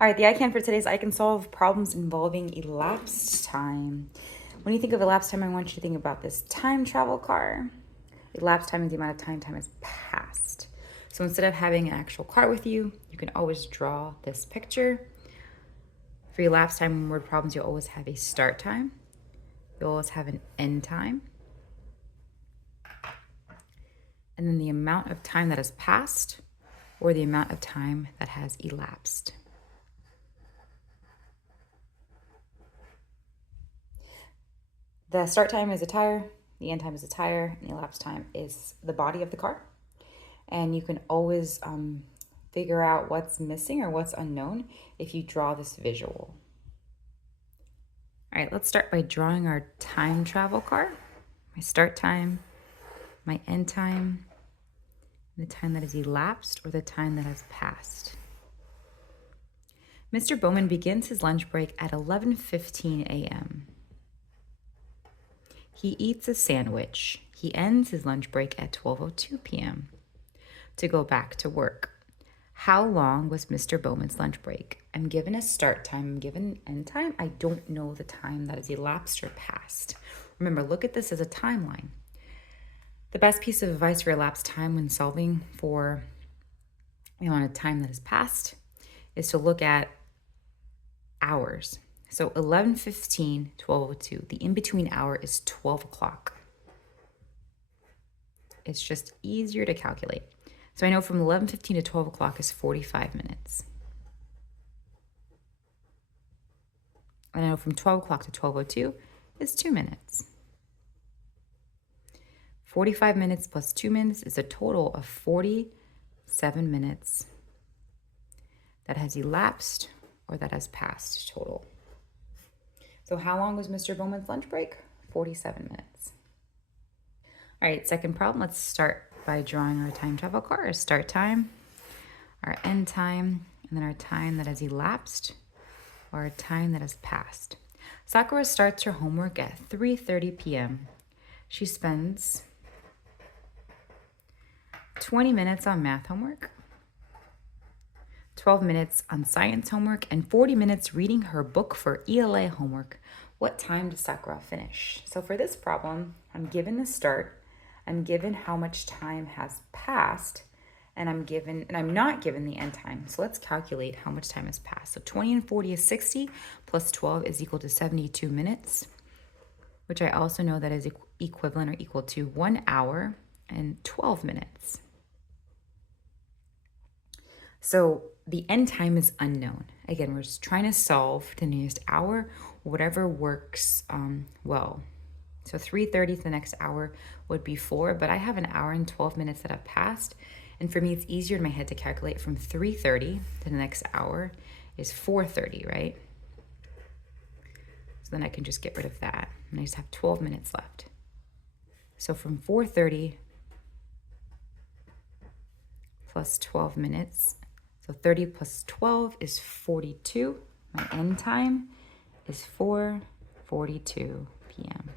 All right, the I can for today's I can solve problems involving elapsed time. When you think of elapsed time, I want you to think about this time travel car. Elapsed time is the amount of time has passed. So instead of having an actual car with you, you can always draw this picture. For elapsed time and word problems, you'll always have a start time. You'll always have an end time. And then the amount of time that has passed or the amount of time that has elapsed. The start time is a tire, the end time is a tire, and the elapsed time is the body of the car. And you can always figure out what's missing or what's unknown if you draw this visual. All right, let's start by drawing our time travel car. My start time, my end time, the time that has elapsed or the time that has passed. Mr. Bowman begins his lunch break at 11:15 a.m. He eats a sandwich. He ends his lunch break at 12:02 p.m. to go back to work. How long was Mr. Bowman's lunch break? I'm given a start time, I'm given an end time. I don't know the time that is elapsed or passed. Remember, look at this as a timeline. The best piece of advice for elapsed time when solving for the amount of time that has passed is to look at hours. So 11:15, 12:02. The in-between hour is 12 o'clock. It's just easier to calculate. So I know from 11:15 to 12 o'clock is 45 minutes. And I know from 12 o'clock to 12:02 is 2 minutes. 45 minutes plus 2 minutes is a total of 47 minutes that has elapsed or that has passed total. So how long was Mr. Bowman's lunch break? 47 minutes. All right, second problem. Let's start by drawing our time travel car. Our start time, our end time, and then our time that has elapsed or our time that has passed. Sakura starts her homework at 3:30 p.m. She spends 20 minutes on math homework, 12 minutes on science homework, and 40 minutes reading her book for ELA homework. What time does Sakura finish? So for this problem, I'm given the start, I'm given how much time has passed, and I'm not given the end time. So let's calculate how much time has passed. So 20 and 40 is 60, plus 12 is equal to 72 minutes, which I also know that is equivalent or equal to 1 hour and 12 minutes. So the end time is unknown. Again, we're just trying to solve the nearest hour, whatever works well. So 3:30 the next hour would be 4, but I have an hour and 12 minutes that have passed. And for me, it's easier in my head to calculate from 3:30 to the next hour is 4:30, right? So then I can just get rid of that. And I just have 12 minutes left. So from 4:30 plus 12 minutes, so 30 plus 12 is 42. My end time is 4:42 p.m.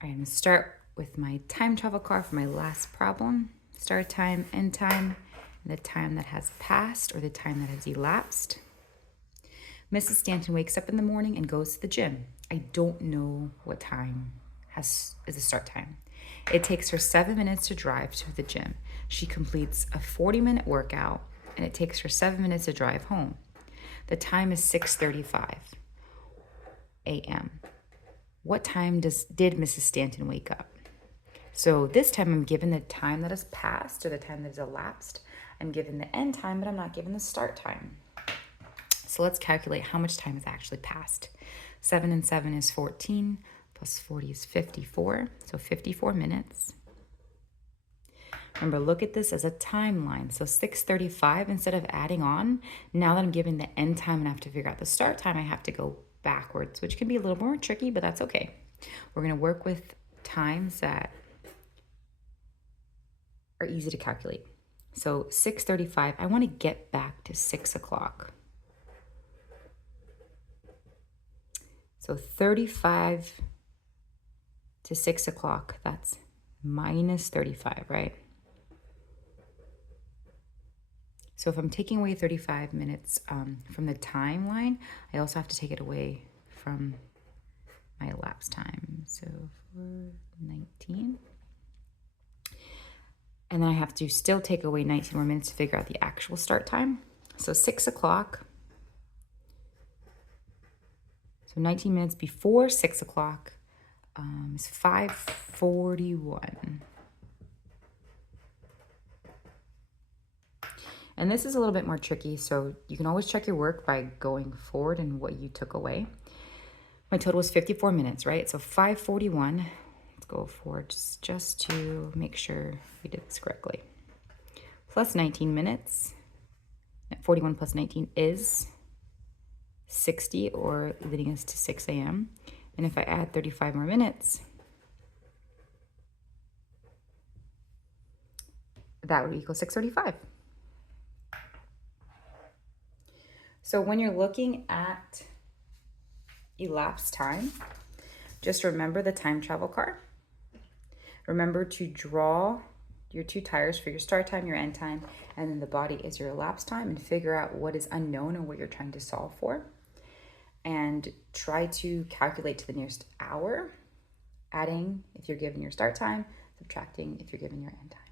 All right, I'm going to start with my time travel car for my last problem. Start time, end time, and the time that has passed or the time that has elapsed. Mrs. Stanton wakes up in the morning and goes to the gym. I don't know what time is the start time. It takes her 7 minutes to drive to the gym. She completes a 40-minute workout, and it takes her 7 minutes to drive home. The time is 6:35 a.m. What time did Mrs. Stanton wake up? So this time I'm given the time that has passed or the time that has elapsed. I'm given the end time, but I'm not given the start time. So let's calculate how much time has actually passed. 7 and 7 is 14, plus 40 is 54, so 54 minutes. Remember, look at this as a timeline. So 6:35, instead of adding on, now that I'm given the end time and I have to figure out the start time, I have to go backwards, which can be a little more tricky, but that's okay. We're going to work with times that are easy to calculate. So 6:35, I want to get back to 6 o'clock. So 35 to 6 o'clock, that's minus 35, right? So if I'm taking away 35 minutes from the timeline, I also have to take it away from my elapsed time. So 4:19. And then I have to still take away 19 more minutes to figure out the actual start time. So 6 o'clock. So 19 minutes before 6 o'clock is 5:41. And this is a little bit more tricky, so you can always check your work by going forward and what you took away. My total was 54 minutes, right? So 5:41. Let's go forward just to make sure we did this correctly. Plus 19 minutes. 41 plus 19 is 60, or leading us to 6 a.m. And if I add 35 more minutes, that would equal 6:35. So when you're looking at elapsed time, just remember the time travel car. Remember to draw your two tires for your start time, your end time, and then the body is your elapsed time, and figure out what is unknown or what you're trying to solve for. And try to calculate to the nearest hour, adding if you're given your start time, subtracting if you're given your end time.